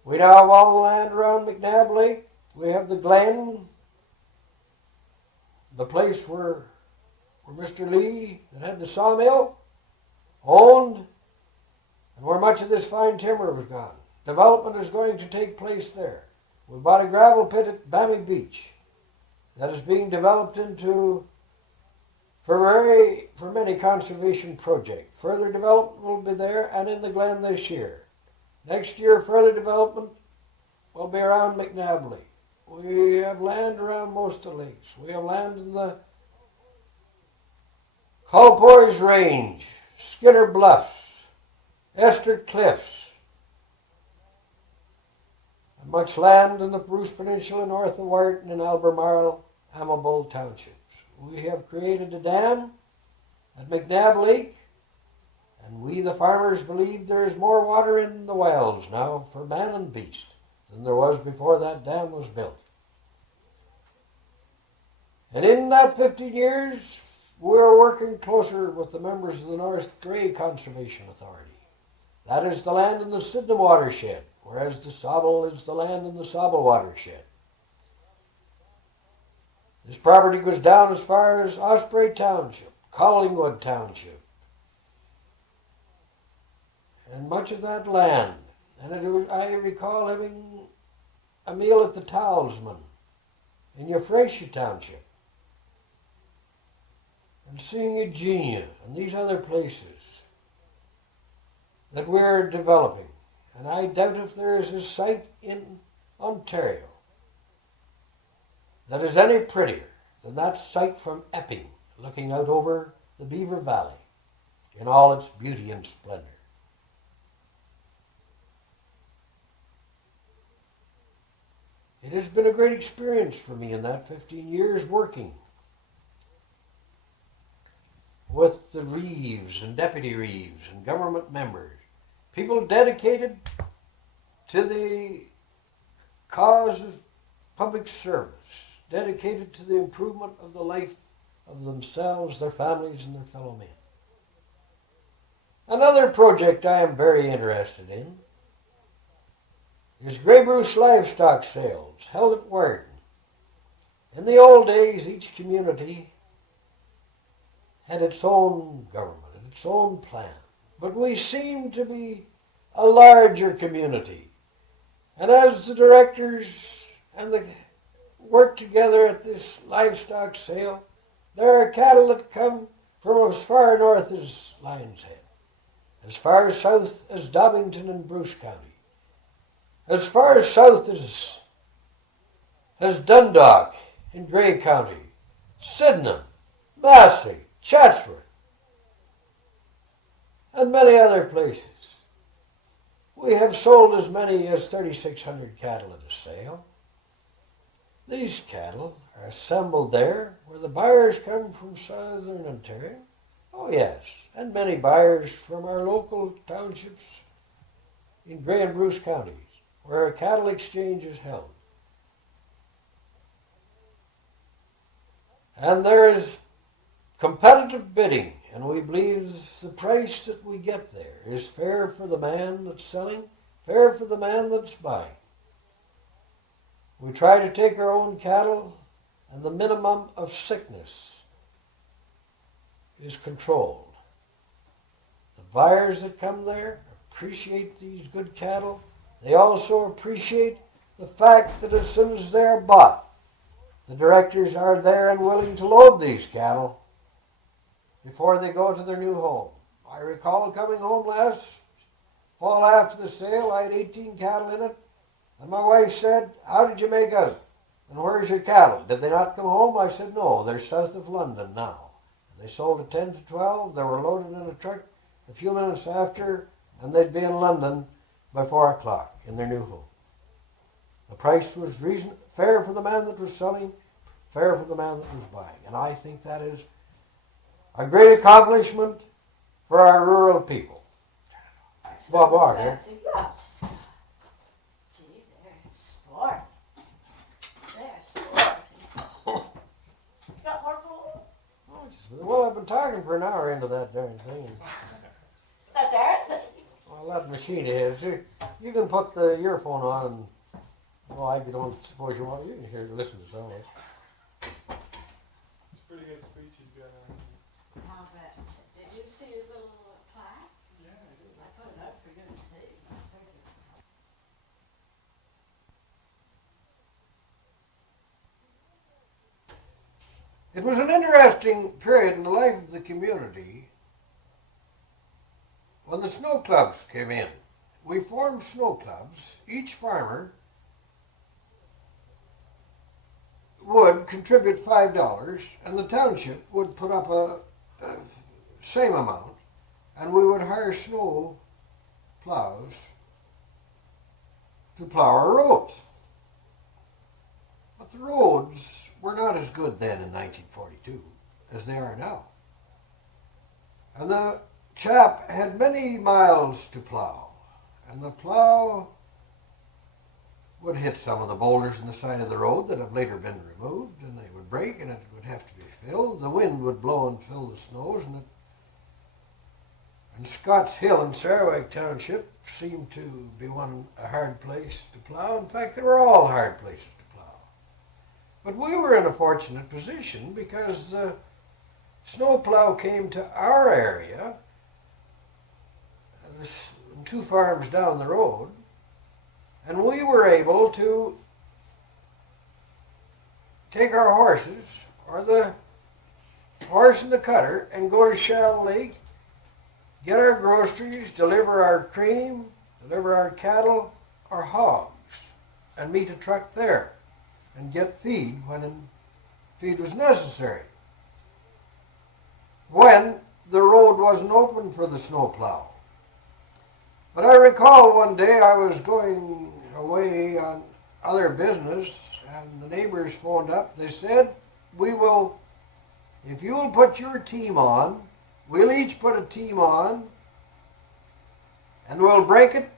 We now have all the land around McNabb Lake. We have the Glen, the place where Mr. Lee, that had the sawmill, owned, and where much of this fine timber was gone. Development is going to take place there. We bought a gravel pit at Bammy Beach that is being developed into for many conservation projects. Further development will be there and in the Glen this year. Next year, further development will be around McNabb Lake. We have land around most of the lakes. We have land in the Culpoys Range, Skinner Bluffs, Esther Cliffs, and much land in the Bruce Peninsula north of Wharton and Albemarle, Amable Townships. We have created a dam at McNabb Lake, and we, the farmers, believe there is more water in the wells now for man and beast than there was before that dam was built. And in that 15 years, we're working closer with the members of the North Grey Conservation Authority. That is the land in the Sydenham watershed, whereas the Sobble is the land in the Sobble watershed. This property goes down as far as Osprey Township, Collingwood Township, and much of that land. And I recall having a meal at the Talisman in Euphrasia Township, and seeing Eugenia and these other places that we're developing. And I doubt if there is a site in Ontario that is any prettier than that site from Epping, looking out over the Beaver Valley in all its beauty and splendor. It has been a great experience for me in that 15 years working with the Reeves and Deputy Reeves and government members, people dedicated to the cause of public service, dedicated to the improvement of the life of themselves, their families, and their fellow men. Another project I am very interested in is Grey Bruce livestock sales held at Wharton. In the old days, each community had its own government and its own plan, but we seem to be a larger community. And as the directors and the work together at this livestock sale, there are cattle that come from as far north as Lions Head, as far south as Dobbington and Bruce County, as far south as Dundalk in Grey County, Sydenham, Massey, Chatsworth, and many other places. We have sold as many as 3,600 cattle at a sale. These cattle are assembled there where the buyers come from southern Ontario. Oh yes, and many buyers from our local townships in Grey and Bruce counties where a cattle exchange is held. And there is competitive bidding, and we believe the price that we get there is fair for the man that's selling, fair for the man that's buying. We try to take our own cattle, and the minimum of sickness is controlled. The buyers that come there appreciate these good cattle. They also appreciate the fact that as soon as they're bought, the directors are there and willing to load these cattle before they go to their new home. I recall coming home last fall after the sale. I had 18 cattle in it, and my wife said, "How did you make out? And where's your cattle? Did they not come home?" I said, "No, they're south of London now." They sold at 10 to 12. They were loaded in a truck a few minutes after, and they'd be in London by 4 o'clock in their new home. The price was fair for the man that was selling, fair for the man that was buying. And I think that is a great accomplishment for our rural people. Bob Walker. Fancy. Yeah. Gee, they're sporting. They're sporting. Got more coal? Well, I've been talking for an hour into that darn thing. That darn thing. Well, that machine is. You can put the earphone on and, well, I don't suppose you want, you can hear, listen to some of it. It's a pretty good speech he's got on. I'll bet. Did you see his little plaque? Yeah, I do. I put it up for you to see. It was an interesting period in the life of the community when the snow clubs came in. We formed snow clubs. Each farmer would contribute $5 and the township would put up a same amount, and we would hire snow plows to plow our roads. But the roads were not as good then in 1942 as they are now. And the chap had many miles to plow, and the plow would hit some of the boulders in the side of the road that have later been removed, and they would break and it would have to be filled. The wind would blow and fill the snows, and Scotts Hill in Sarawak Township seemed to be a hard place to plow. In fact, they were all hard places to plow. But we were in a fortunate position because the snow plow came to our area, two farms down the road, and we were able to take our horses, or the horse and the cutter, and go to Shell Lake, get our groceries, deliver our cream, deliver our cattle, our hogs, and meet a truck there, and get feed when feed was necessary. When the road wasn't open for the snowplow. But I recall one day I was going away on other business, and the neighbors phoned up. They said, if you'll put your team on, we'll each put a team on, and we'll break it.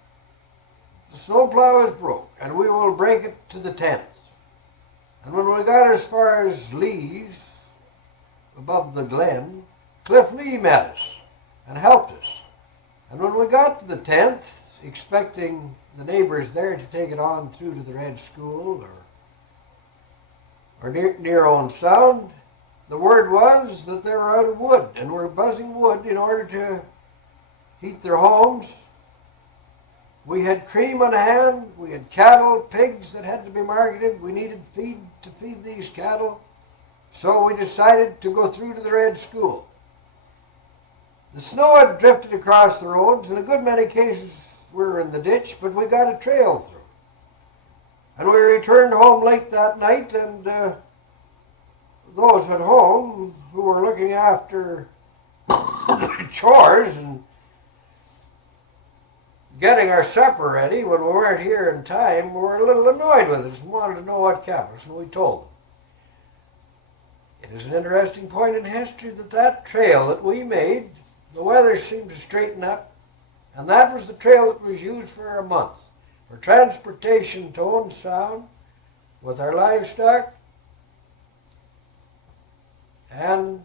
The snowplow is broke, and we will break it to the 10th. And when we got as far as Lee's, above the glen, Cliff Lee met us and helped us. And when we got to the 10th, expecting the neighbors there to take it on through to the Red School or near Owen Sound, the word was that they were out of wood and were buzzing wood in order to heat their homes. We had cream on hand, we had cattle, pigs that had to be marketed, we needed feed to feed these cattle, so we decided to go through to the Red School. The snow had drifted across the roads, in a good many cases we were in the ditch, but we got a trail through. And we returned home late that night, and those at home who were looking after chores and getting our supper ready when we weren't here in time were a little annoyed with us and wanted to know what kept us, and we told them. It is an interesting point in history that trail that we made, the weather seemed to straighten up, and that was the trail that was used for a month for transportation to Owen Sound with our livestock, and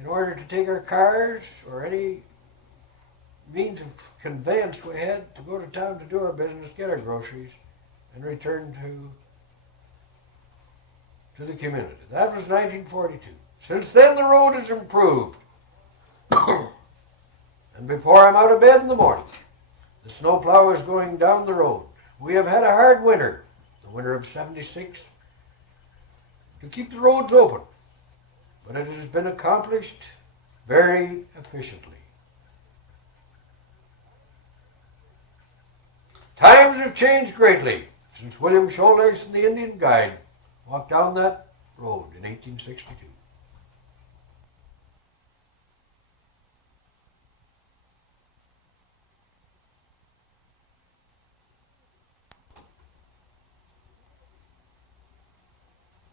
in order to take our cars or any means of conveyance we had to go to town to do our business, get our groceries, and return to the community. That was 1942. Since then, the road has improved. And before I'm out of bed in the morning, the snowplow is going down the road. We have had a hard winter, the winter of '76, to keep the roads open, but it has been accomplished very efficiently. Times have changed greatly since William Shouldice and the Indian Guide walked down that road in 1862.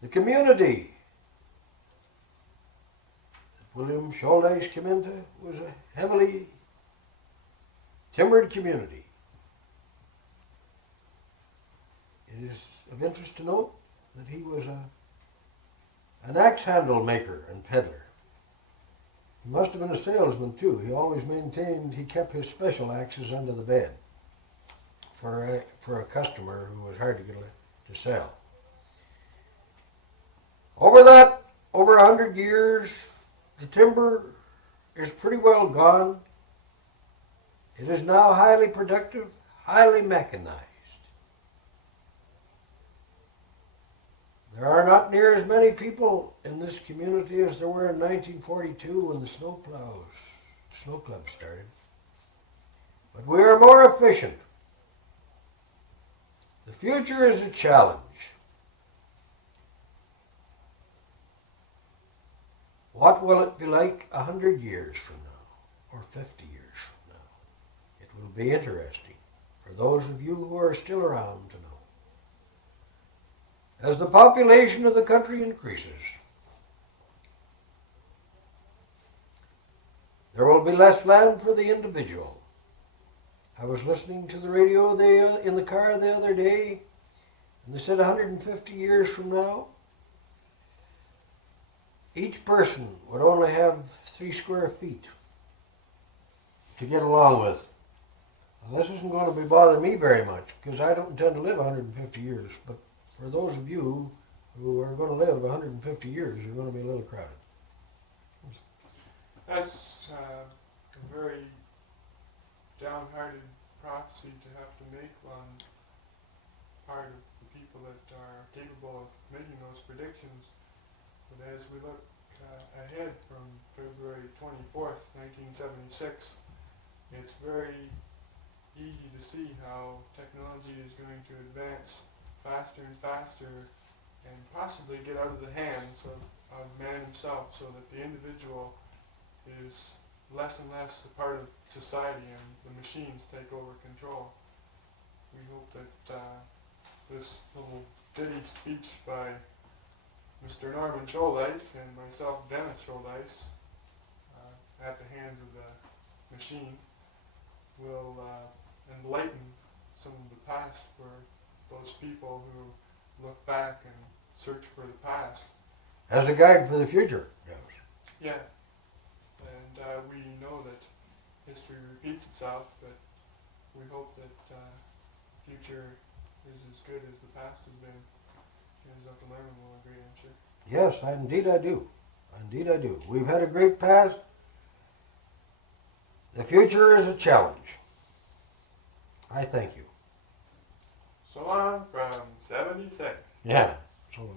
The community that William Shouldice came into was a heavily timbered community. It is of interest to note that he was an axe handle maker and peddler. He must have been a salesman too. He always maintained he kept his special axes under the bed. for a customer who was hard to get to sell. Over 100 years, the timber is pretty well gone. It is now highly productive, highly mechanized. There are not near as many people in this community as there were in 1942 when the snow club started. But we are more efficient. The future is a challenge. What will it be like 100 years from now, or 50 years from now? It will be interesting for those of you who are still around to know. As the population of the country increases, there will be less land for the individual. I was listening to the radio in the car the other day, and they said 150 years from now, each person would only have 3 square feet to get along with. Well, this isn't going to be bothering me very much, because I don't intend to live 150 years, but for those of you who are going to live 150 years, you're going to be a little crowded. That's a very downhearted prophecy to have to make on part of the people that are capable of making those predictions. But as we look ahead from February 24th, 1976, it's very easy to see how technology is going to advance faster and faster and possibly get out of the hands of man himself, so that the individual is less and less a part of society and the machines take over control. We hope that this little ditty speech by Mr. Norman Shouldice and myself, Dennis Shouldice, at the hands of the machine, will enlighten some of the past for those people who look back and search for the past. As a guide for the future, yes. Yeah, and we know that history repeats itself, but we hope that the future is as good as the past has been, as Uncle Norman will agree, I'm sure. Yes, indeed I do. Indeed I do. We've had a great past. The future is a challenge. I thank you. So long from 76. Yeah. So